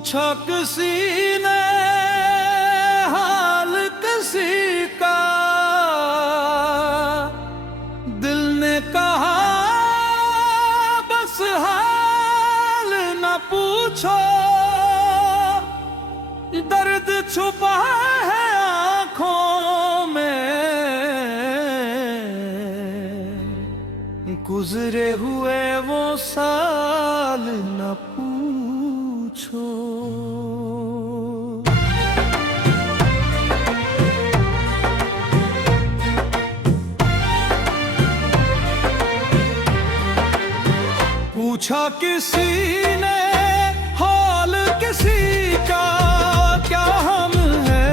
पूछा किसी ने हाल किसी का, दिल ने कहा बस हाल न पूछो, दर्द छुपा है आंखों में, गुजरे हुए वो साल न पूछो। पूछा किसी ने हाल किसी का, क्या हम है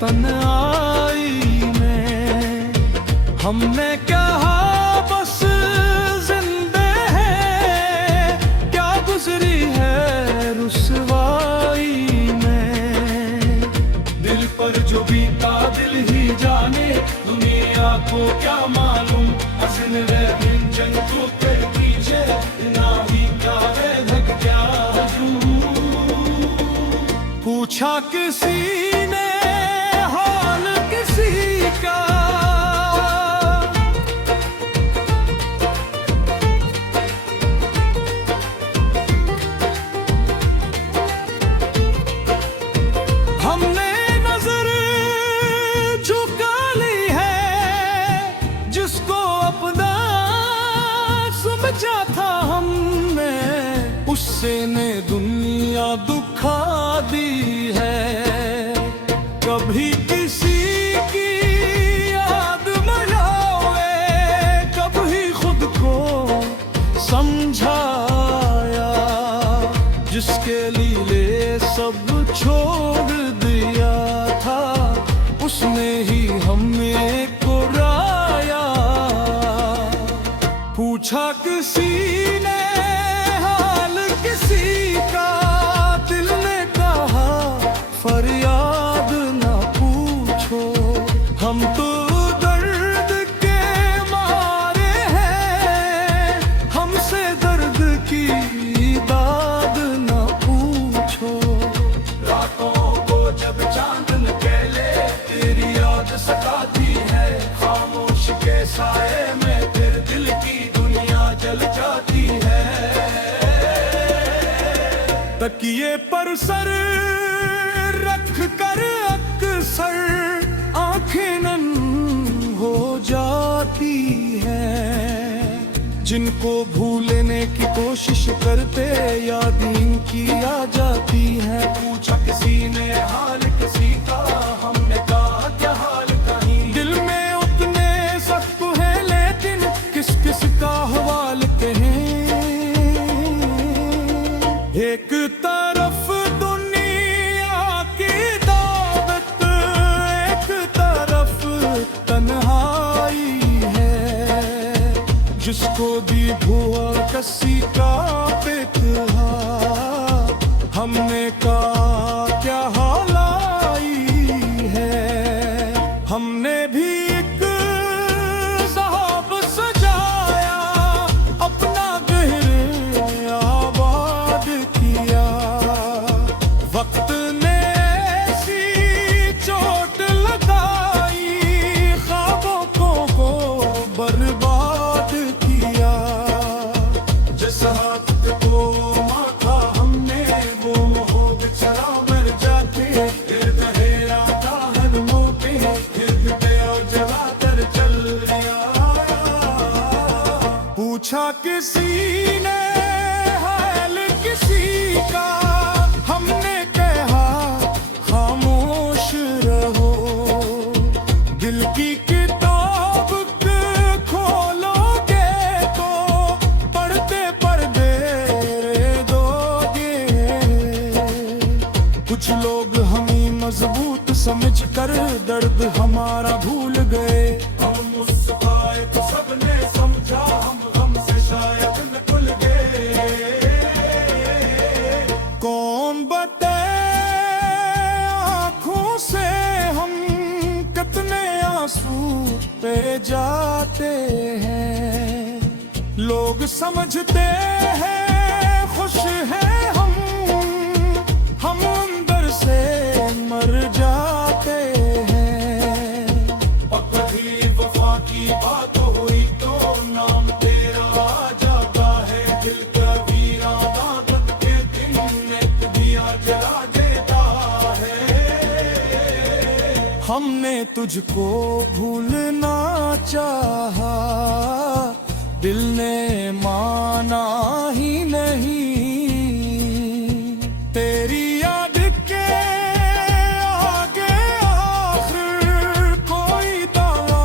तन्हाई में, हमने कहा बस जिंदे हैं, क्या गुजरी है रुसवाई में। दिल पर जो बीता दिल ही जाने, दुनिया को क्या मालूम, हसन रहे जंतु के पीछे ना ही क्या है धक क्या हजूम। पूछा किसी ने हाल किसी का, हमने नजर झुका ली है, जिसको अपना समझा था हमने, उससे ने दुनिया दुखा दी है। कभी किसी की याद मनाए, कभी खुद को समझाया, जिसके लिए सब छोड़ दिया था, उसने ही हमें कुराया। पूछा किसी ने हाल किसी का, दिल ने कहा फरियाद ना पूछो, हम तो दर्द के मारे हैं, हमसे दर्द की दाद ना पूछो। रातों को जब चांद निकले, तेरी याद सताती है, खामोश के साए में फिर दिल की दुनिया जल जाती है। तकिए पर सर रख कर अक्सर आंखें नम हो जाती हैं, जिनको भूलने की कोशिश करते याद इनकी आ जाती है। पूछा किसी ने हाल किसी का, हमने कहा क्या हाल कहीं, दिल में उतने सख्त है लेकिन किस किस का हवाल कहें। एक तरफ दुनिया की दावत, एक तरफ तन्हाई है, जिसको दी भुआ कसी का पेतहा, हमने कहा क्या हाल आई है। हमने भी एक साहब सजाया, अपना घर आबाद किया, वक्त ने ऐसी चोट लगाई, ख्वाबों को बर्बाद किया। जिस हाथ को माथा हमने, वो हो बेचारा मर जाते, फिर तहेरा था हर मौके, फिर गया जला कर चल गया। पूछा किसी ने हाल किसी का, हमने कहा खामोश रहो, दिल की किताब खोलोगे तो पढ़ते पढ़ते दोगे। कुछ लोग हमें मजबूत समझ कर दर्द हमारा भूल गए, हम मुस्कुराए तो सबने समझा हम गम से शायद न खुल गए। कौन बताए आँखों से हम कितने आंसू पे जाते हैं, लोग समझते हैं खुश हैं हम, हम अंदर से मर जाते हैं। और कभी वफा की बात हुई तो नाम तेरा आ जाता है। दिल का वीराना दर्द के दिन में दिया जला देता है। हमने तुझको भूलना चाहा, दिल ने माना ही नहीं। तेरी याद के आगे आखिर कोई दावा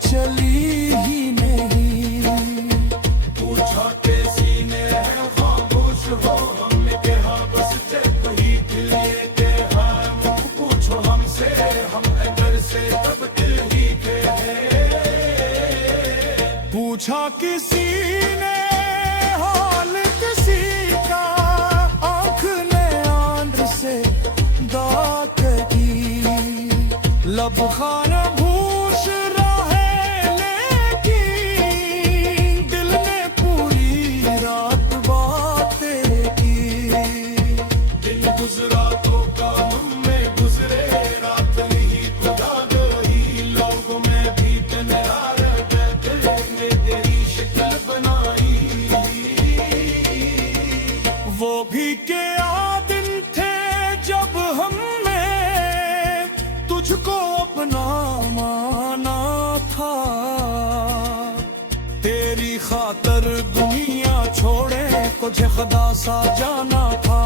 चली ही नहीं। पूछा कैसी ने है खामोश हो, हमने कहा बस जब ही दिल ये कहा। पूछो हमसे हम अंदर से तब दिल ही के हैं। पूछा किसी ने हाल किसी का, आँख ने आंध्र से दाग की। लब खामोश रहे लेकिन दिल ने पूरी रात बातें की। दिन गुजरा तो काम में गुजरे, रात नहीं खुदा गई। लोगों में भी तनहारत दिल ने तेरी शक्ल बनाई। वो भी क्या दिन थे जब हमने तुझको अपना माना था। तेरी खातर दुनिया छोड़े कुछ खुदा सा जाना था।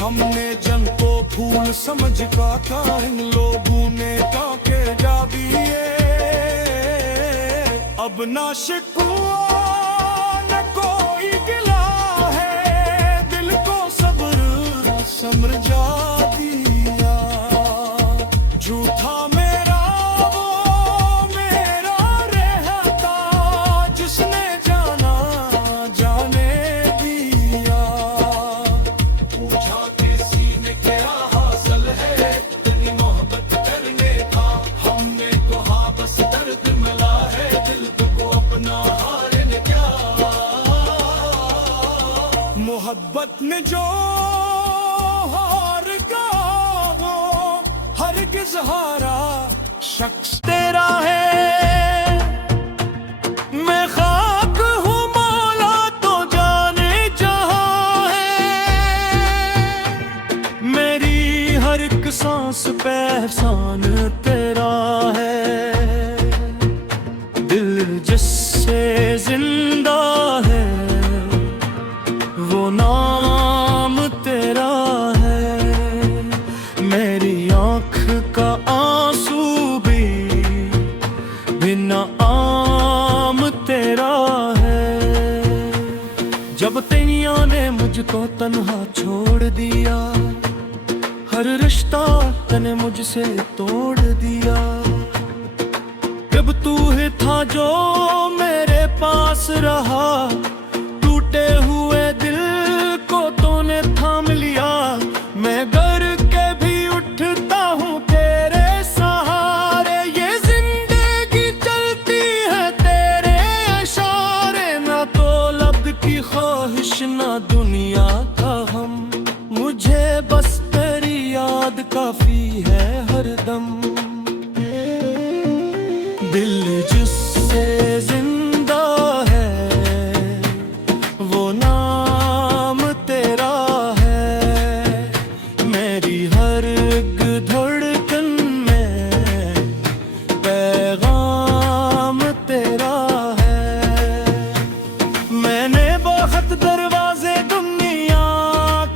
हमने जंग को फूल समझ का था, इन लोगों ने टाके जा दिए। अब ना शिकवा न कोई गिला है, दिल को सब्र समझा दिया। झूठा मेरा वो मेरा रहता, जिसने जाना जाने दिया। पूछा किसी ने क्या हासिल है, इतनी मोहब्बत करने का। हमने कहा बस दर्द मिला है, दिल को अपना हार ने क्या। मोहब्बत ने जो हार का हो, हरगिज हारा शख्स तेरा है। मैं खाक हूँ मौला तो जाने जहां है। मेरी हर एक सांस पे एहसान तेरा है। दिल जिससे जिंदा है वो नाम तेरा है। मेरी आँख का आंसू भी बिना आम तेरा है। जब तैया ने मुझको तन्हा छोड़ दिया, हर रिश्ता तने मुझसे तोड़ दिया। जब तू ही था जो मेरे पास रहा, टूटे हुए दिल को तूने थाम लिया। मैं गर के भी उठता हूँ तेरे सहारे। ये जिंदगी चलती है तेरे इशारे, ना तो लब की ख्वाहिश ना दुनिया का हम। मुझे बस तेरी याद काफी है हरदम। दिल जिससे जिंदा है वो नाम तेरा है। मेरी हर एक धड़कन में पैगाम तेरा है। मैंने बहुत दरवाजे दुनिया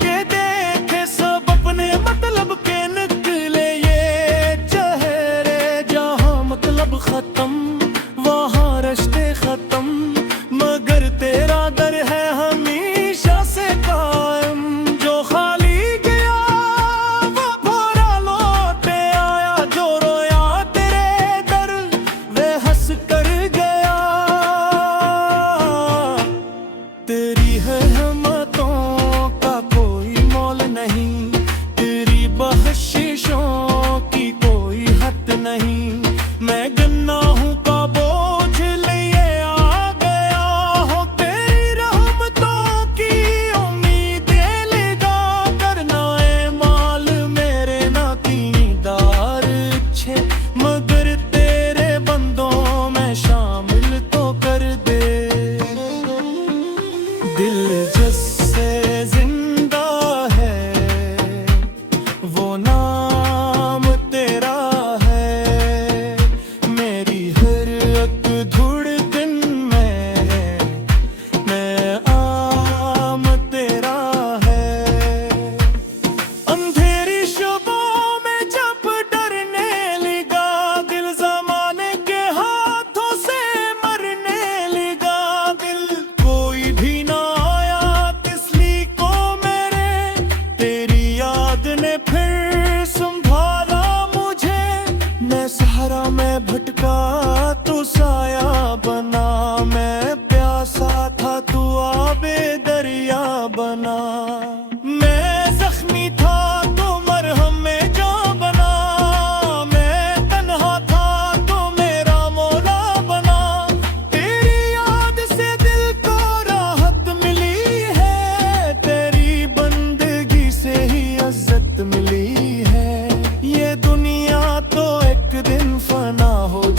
के देखे, सब अपने मतलब के निकले ये चेहरे। जहाँ मतलब खत्म वहाँ रिश्ते खत्म, मगर तेरा दर है हमेशा से कायम। जो खाली गया वो भरा लौटे आया, जो रोया तेरे दर वे हंस कर गया। तेरी है हिम्मतों का कोई मोल नहीं, तेरी बख्शिशों की कोई हद नहीं। मैं गन्ना हूँ का बोझ लिए आ गया हूँ तेरी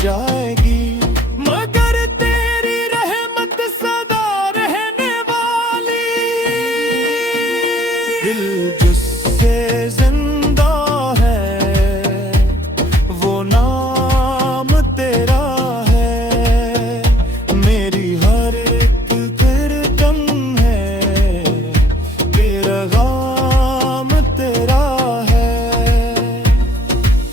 जाएगी, मगर तेरी रहमत सदा रहने वाली। दिल जिससे जिंदा है वो नाम तेरा है, मेरी हर एक धड़कन है बेरगाम तेरा है।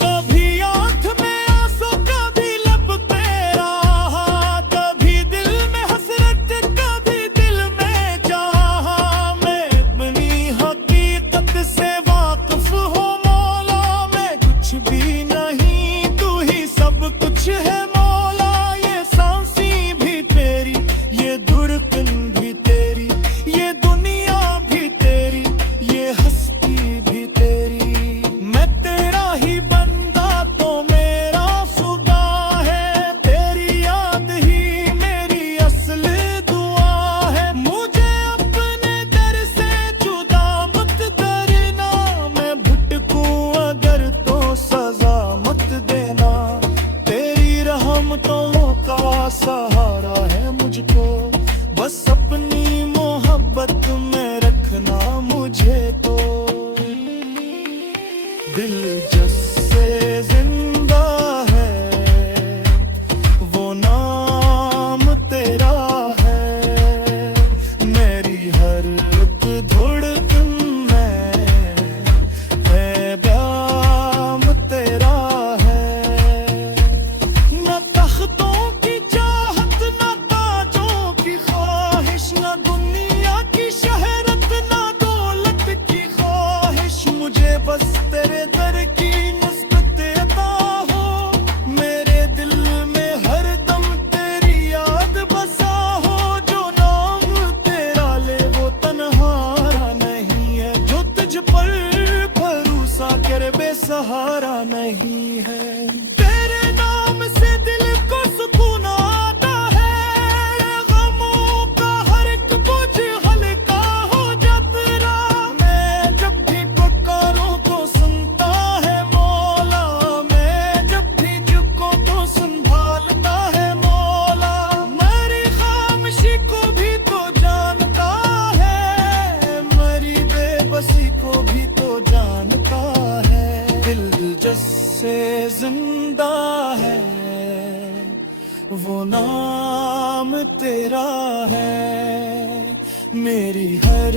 कभी आँख में आंसू कभी लब पे रहा, कभी दिल में हसरत कभी दिल में चाहा, मैं अपनी हकीकत से वाकिफ हूँ मौला, मैं कुछ भी नहीं तू ही सब कुछ है मौला। ये सांसें भी तेरी, ये धड़कन भी तेरी, ये दुनिया भी तेरी, ये हस्ती भी तेरी। मैं तेरा ही बंदा तो मेरा खुदा है, तेरी याद ही मेरी असल दुआ है। मुझे अपने दर से जुदा मत करना, मैं भटकूं अगर तो सजा मत देना। तेरी रहमतों का सहारा है मुझको, बस अपनी मोहब्बत में रखना मुझे तो। दिल जिससे जिंदा है वो नाम तेरा है, मेरी हर एक धड़कन में है प्याम तेरा है। न तख्तों की चाहत, न ताजों की ख्वाहिश, न दुनिया की शहरत, न दौलत की ख्वाहिश, मुझे बस तेरे दर की निस्बत अता हो। मेरे दिल में हर दम तेरी याद बसा हो, जो नाम तेरा ले वो तन्हारा नहीं है, जो तुझ पर भरोसा कर बेसहारा नहीं है। तेरे नाम से दिल को सुकून आता है, गमों का हर एक बोझ हल्का हो जाता। मैं जब भी पुकारूं तो सुनता है मौला, मैं जब भी झुकूं तो संभालता है मौला। मेरी खामोशी को भी तो जानता है, मेरी बेबसी को भी तो जानता है। दिल जिससे जिंदा है वो नाम तेरा है, मेरी हर